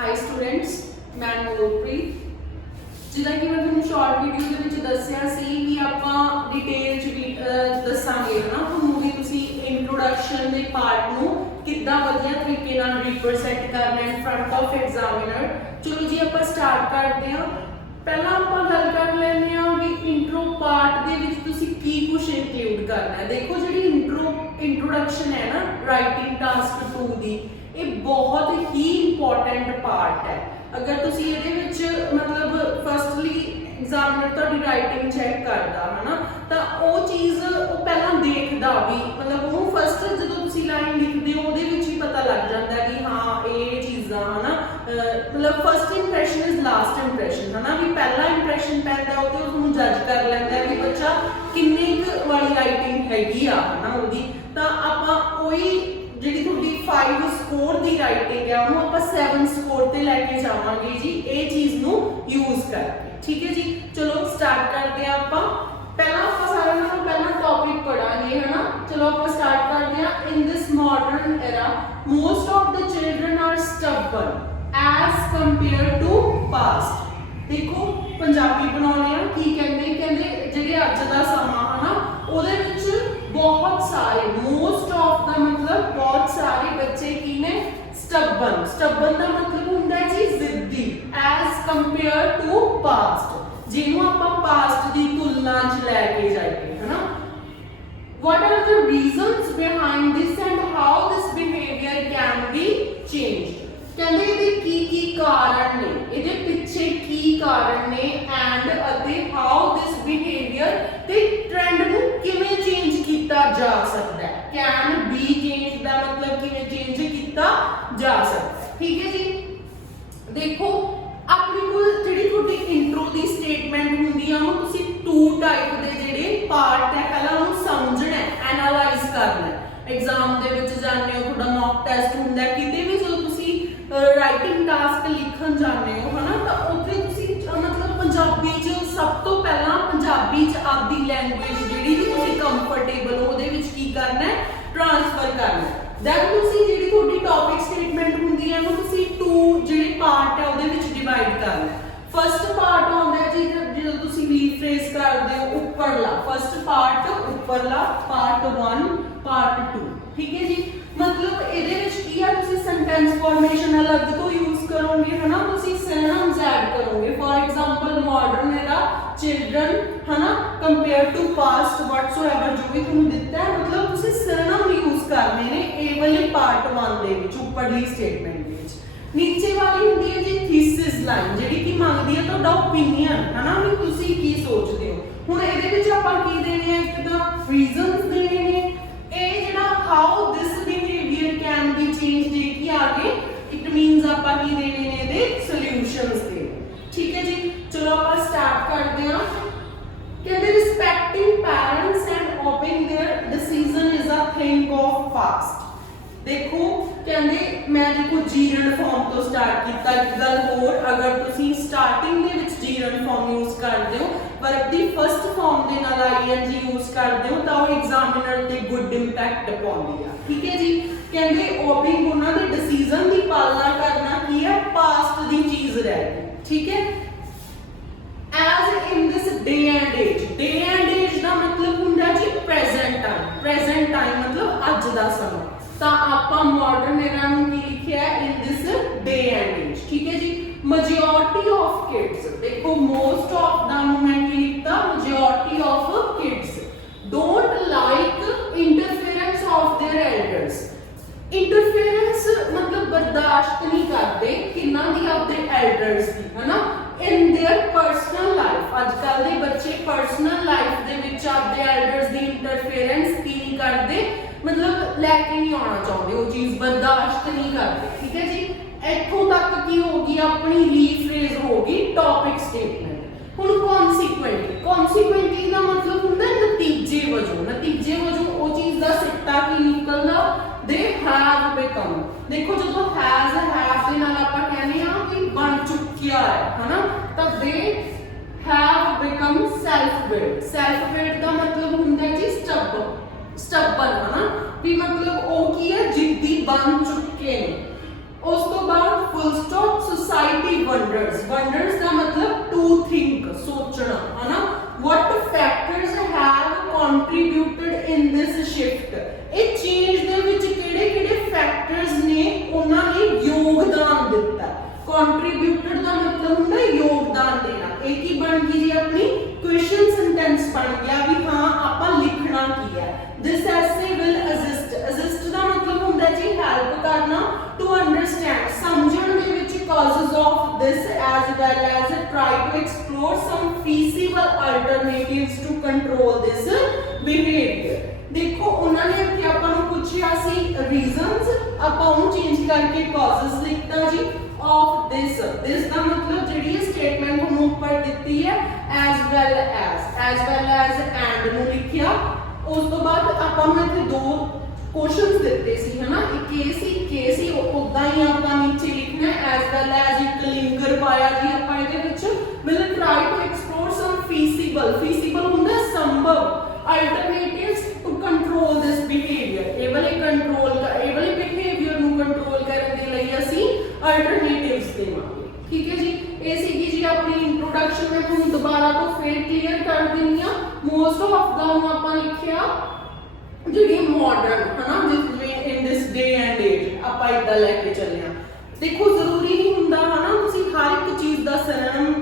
High students, मैं नूरप्रीत। जिदा कि मैं तुहानू शॉर्ट वीडियो के विच दस्सिया सी कि आपां डिटेल च भी दसांगे है ना तुहानू भी तुसी इंट्रोडक्शन दे पार्ट नू किद्दां वधिया तरीके नाल रिप्रेजेंट करना इन फ्रंट ऑफ एग्जामिनर। चलो जी आपां स्टार्ट करदे हां। पहला आपां गल कर लैंदे हां कि इंट्रो पार्ट दे विच तुसी की कुछ इंक्लूड करना है। देखो जिहड़ी इंट्रोडक्शन है ना राइटिंग टास्क 2 दी, ये बहुत ही इंपॉर्टेंट पार्ट है। अगर तुसी इहदे विच मतलब फर्स्टली एग्जामिनर तुहाडी राइटिंग चैक करदा है ना, तां वो चीज़ वो पहला देखदा भी मतलब वो फर्स्ट जदों तुसी लाइन लिखदे हो उहदे विच ही पता लग जाता है कि हाँ ये चीज़ां है ना मतलब first impression is last impression है ना, भी पहला इंप्रैशन पैदा हो तो उसनूं जज कर लैंदा है कि बच्चा किन्नी वाली राइटिंग हैगी आ है ना उहदी। तां आपां ओही जिहड़ी तुहाडी 5 स्कोर दी राइटिंग है ਉਹਨੂੰ ਆਪਾਂ 7 स्कोर ते लैके जावांगे जी ये चीज़ नूं यूज़ करके। ठीक है जी, चलो स्टार्ट करते हैं आपां। पहला आपां सारे नालों पहला टॉपिक पढ़ांगे है ना। चलो आपां स्टार्ट करते हैं। In this modern era most of the children are stubborn as compare to past. देखो पंजाबी बनाने आ की कहंदे कहंदे जिहड़े अज दा समा है ना ਉਹਦੇ ਵਿੱਚ बहुत सारे मोस्ट ऑफ द मतलब बहुत सारे बच्चे की ने स्टबर्न। स्टबर्न का मतलब होंदा है जी जिद्दी एज कंपेयर टू पास्ट, जिन्हों आपां पास्ट की तुलना च लैके जाइए है ना। What are the reasons behind this and how this behavior can be changed? कहंदे इहदे की कारण ने, इहदे पिछे की कारण ने एंड अते हाउ दिस बिहेवियर ते ट्रेंड नूं किवें चेंज कीता जा सकदा है। कैन बी चेंज दा मतलब किवें चेंज कीता जा सकदा है। ठीक है जी, देखो अपनी कोल जिहड़ी तुहाडी इंट्रो दी स्टेटमेंट हुंदी आ ओह तुसीं 2 टाइप दे जिहड़े पार्ट है पहला ओहनूं समझना है, एनालाइज करना है। एग्जाम दे विच जाने हो तुहाडा मॉक टेस्ट हुंदा है, किते भी जो तुसीं राइटिंग टास्क लिखण जाने हो है ना, तो उत्थे तुसीं मतलब पंजाबी च सब तो पहला पंजाबी च आपदी लैंग्वेज जिहड़ी भी तुसीं कंफर्टेबल हो ਉਹਦੇ ਵਿੱਚ ਕੀ ਕਰਨਾ है ट्रांसफर करना है। दैन तुसीं जिहड़ी तुहाडी टॉपिक स्टेटमेंट हुंदी है ਉਹਨੂੰ तुसीं 2 ਜਿਹੜੇ ਪਾर्ट है ਉਹਦੇ ਵਿੱਚ डिवाइड करना है। फर्स्ट पार्ट आउंदा है जी ਜਦੋਂ ਤੁਸੀਂ ਰੀਫਰੇਜ਼ ਕਰਦੇ ਹੋ ਉੱਪਰਲਾ, फर्स्ट पार्ट ਉੱਪਰਲਾ पार्ट 1 पार्ट 2। ठीक है जी, मतलब ਇਹਦੇ ਵਿੱਚ ਕੀ ਆ ਤੁਸੀਂ सेंटेंस फॉर्मेशन अलग तो यूज करोगे है ना, ਤੁਸੀਂ सिनोनिम्स ऐड करोगे। For example modern era children है ना कंपेयर टू पास्ट व्हाटसोएवर जो भी ਤੁਹਾਨੂੰ ਦਿੱਤਾ ਹੈ मतलब ਤੁਸੀਂ सिनोनिम यूज करने ने ਇਹ ਵਾਲੇ ਪਾर्ट 1 ਦੇ ਵਿੱਚ ਉੱਪਰਲੀ ਸਟੇਟਮੈਂਟ ਦੇ ਵਿੱਚ। नीचे वाली ਹੁੰਦੀ ਹੈ ਜੀ ਥੀਸਿਸ ਲਾਈਨ ਜਿਹੜੀ ਕਿ ਮੰਗਦੀ ਹੈ ਤੁਹਾਡਾ ਓਪੀਨੀਅਨ ਹੈ ਨਾ ਵੀ ਤੁਸੀਂ ਕੀ ਸੋਚਦੇ ਹੋ। ਹੁਣ ਇਹਦੇ ਵਿੱਚ ਆਪਾਂ ਕੀ ਦੇਣੇ ਆ, ਇੱਕ ਤਾਂ ਰੀਜ਼ਨਸ ਦੇਣੇ ਨੇ, ਇਹ ਜਿਹੜਾ how this behaviour can be changed ਇਹ ਕੀ ਆਗੇ ਇਟ ਮੀਨਸ ਆਪਾਂ ਕੀ ਦੇਣੇ ਨੇ ਇਹਦੇ ਸੋਲੂਸ਼ਨਸ ਦੇ। ਠੀਕ ਹੈ ਜੀ, ਚਲੋ ਆਪਾਂ ਸਟਾਰਟ ਕਰਦੇ ਹਾਂ। ਕਹਿੰਦੇ respecting parents and obeying their decision is a thing of past. देखो कहंदे मैं देखो जीरन फॉर्म तो स्टार्ट किया। एक गल होर, अगर तुसी स्टार्टिंग दे विच जीरन फॉर्म यूज करदे हो वर्ब दी फर्स्ट फॉर्म दे नाल आईएनजी यूज करदे हो तां ओह एग्जामिनर ते गुड इंपैक्ट पाउंदी है। ठीक है जी, कहंदे ओबिंग उन्हां दे डिसीजन दी पालना करना की है पास्ट दी चीज रह गई। ठीक है, as in this day and age, day and age दा मतलब हुंदा जी प्रेजेंट टाइम। प्रेजेंट टाइम मतलब अज दा समा, ਤਾਂ ਆਪਾਂ ਮਾਡਰਨ एरा ਨੂੰ ਕੀ ਲਿਖਿਆ in this day and age. ठीक है जी, मेजॉरिटी ऑफ किड्स, देखो मोस्ट ऑफ दा ਨੂੰ ਮੈਂ ਕੀ ਲਿਖਤਾ majority of kids don't like interference of their elders. Interference मतलब बर्दाश्त नहीं करते किन्ना दी आपदे एल्डर्स दी है ना इन देयर पर्सनल लाइफ। आजकल दे बच्चे पर्सनल लाइफ दे विच आपदे एल्डर्स दी इंटरफेरेंस की नहीं करते मतलब लैके नहीं आना चाहते, वो चीज़ बर्दाश्त नहीं करते। ठीक है जी, इत्थों तक की होगी अपनी रीफ्रेज होगी टॉपिक स्टेटमेंट। हुण कॉन्सीक्वेंटली, कॉन्सीक्वेंटली का मतलब होंदा नतीजे वजों। नतीजे वजों वो चीज़ का सिट्टा की निकलना दे हैव बिकम। देखो जो हैज हैव दे नाल आपां कहने आ कि बन चुकिया है ना, तो they have become self made. Self made का मतलब होंदा जी स्टबन है ना, भी मतलब वो की है जिद्दी बन चुके हैं। उस तो बाद full stop society wonders, wonders का मतलब टू थिंक, सोचना है ना। What factors have contributed in this shift, ਇਹ ਚੇਂਜ ਦੇ ਵਿੱਚ ਕਿਹੜੇ-ਕਿਹੜੇ ਫੈਕਟਰਸ ਨੇ ਉਹਨਾਂ ਨੇ ਯੋਗਦਾਨ ਦਿੱਤਾ। ਕੰਟਰੀਬਿਊਟਡ ਦਾ ਮਤਲਬ ਹੁੰਦਾ ਯੋਗਦਾਨ ਦੇਣਾ। ਇਹ ਕੀ ਬਣ ਗਈ ਜੀ ਆਪਣੀ ਕੁਐਸਚਨ ਸੈਂਟੈਂਸ ਬਣ ਗਿਆ ਵੀ ਹਾਂ ਆਪਾਂ ਲਿਖਣਾ ਕੀ ਹੈ। ਦਿਸ ਐਸੇ ਵਿਲ ਅਸਿਸਟ, ਅਸਿਸਟ ਦਾ ਮਤਲਬ ਹੁੰਦਾ ਜੀ ਹੈਲਪ ਕਰਨਾ, ਟੂ ਅੰਡਰਸਟੈਂਡ ਸਮਝਣ ਦੇ ਵਿੱਚ causes of this as well as try to explore some feasible alternatives to control this behaviour. देखो उन्होंने ਇੱਥੇ ਆਪਾਂ ਨੂੰ ਪੁੱਛਿਆ ਸੀ ਰੀਜ਼ਨਸ, ਆਪਾਂ ਉਹਨੂੰ ਚੇਂਜ ਕਰਕੇ ਕਾਜ਼ਸ ਲਿਖਤਾ ਜੀ ਆਫ ਦਿਸ। ਦਿਸ ਦਾ ਮਤਲਬ ਜਿਹੜੀ ਇਹ ਸਟੇਟਮੈਂਟ ਤੁਹਾਨੂੰ ਉੱਪਰ ਦਿੱਤੀ ਹੈ ਐਜ਼ ਵੈਲ ਐਜ਼ ਐਂਡ ਨੂੰ ਲਿਖਿਆ। ਉਸ ਤੋਂ ਬਾਅਦ ਆਪਾਂ ਨੂੰ ਇੱਥੇ ਦੋ ਕੁਐਸਚਨਸ ਦਿੱਤੇ ਸੀ ਹਨਾ, ਇੱਕ ਇਹ ਸੀ ਉਦਾਂ ਹੀ ਆਪਾਂ ਨੀਚੇ ਲਿਖਣਾ ਐਜ਼ ਵੈਲ ਐਜ਼, ਇੱਕ ਲਿੰਗਰ ਪਾਇਆ ਜੀ ਆਪਾਂ ਇਹਦੇ ਵਿੱਚ। Will try to explore some ਫੀਸੀਬਲ, ਫੀਸੀਬਲ ਹੁੰਦਾ ਸੰਭਵ alternatives to control this behavior, ਇਹ ਵਾਲੇ ਬਿਹੇਵੀਅਰ ਨੂੰ ਕੰਟਰੋਲ ਕਰਨ ਦੇ ਲਈ ਅਸੀਂ alternatives ਦੇਵਾਂਗੇ। ਠੀਕ ਹੈ ਜੀ, ਇਹ ਸੀਗੀ ਜੀ ਆਪਣੀ ਇੰਟਰੋਡਕਸ਼ਨ। ਮੈਂ ਤੁਹਾਨੂੰ ਦੁਬਾਰਾ ਤੋਂ ਫੇਰ ਕਲੀਅਰ ਕਰ ਦਿੰਨੀ ਆ। ਮੋਸਟ ਆਫ ਦਾ ਨੂੰ ਆਪਾਂ ਲਿਖਿਆ ਜਿਹੜੀ ਮਾਡਰਨ ਹਨਾ, ਜਿਵੇਂ ਇਨ ਦਿਸ ਡੇ ਐਂਡ ਏਜ ਆਪਾਂ ਇਦਾਂ ਲੈ ਕੇ ਚੱਲੇ ਆ। ਦੇਖੋ ਜ਼ਰੂਰੀ ਨਹੀਂ ਹੁੰਦਾ ਹਨਾ ਤੁਸੀਂ ਹਰ ਇੱਕ ਚੀਜ਼ ਦਾ ਸਿਨੋਨਿਮ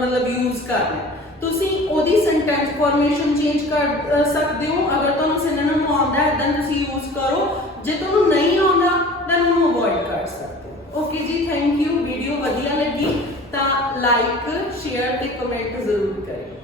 ਮਤਲਬ ਯੂਜ਼ ਕਰਨਾ, ਤੁਸੀਂ ਉਹਦੀ ਸੈਂਟੈਂਸ ਫਾਰਮੇਸ਼ਨ ਚੇਂਜ ਕਰ ਸਕਦੇ ਹੋ। ਅਗਰ ਤੁਹਾਨੂੰ ਸਿਨੋਨਿਮ ਆਉਂਦਾ ਹੈ ਤਾਂ ਤੁਸੀਂ ਯੂਜ਼ ਕਰੋ, ਜੇ ਤੁਹਾਨੂੰ ਨਹੀਂ ਆਉਂਦਾ ਤਾਂ ਉਹਨੂੰ ਅਵੋਇਡ ਕਰ ਸਕਦੇ ਹੋ। ਓਕੇ ਜੀ, ਥੈਂਕ ਯੂ। ਵੀਡੀਓ ਵਧੀਆ ਲੱਗੀ ਤਾਂ ਲਾਈਕ, ਸ਼ੇਅਰ ਤੇ ਕਮੈਂਟ ਜ਼ਰੂਰ ਕਰਿਓ।